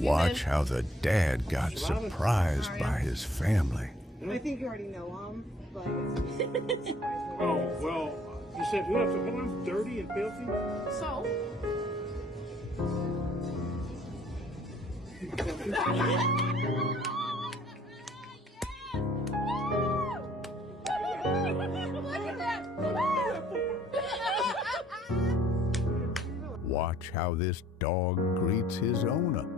Watch how the dad got surprised by his family. I think you already know him, but it's Oh, well, you said who else? Hold on, dirty and filthy? So? Watch how this dog greets his owner.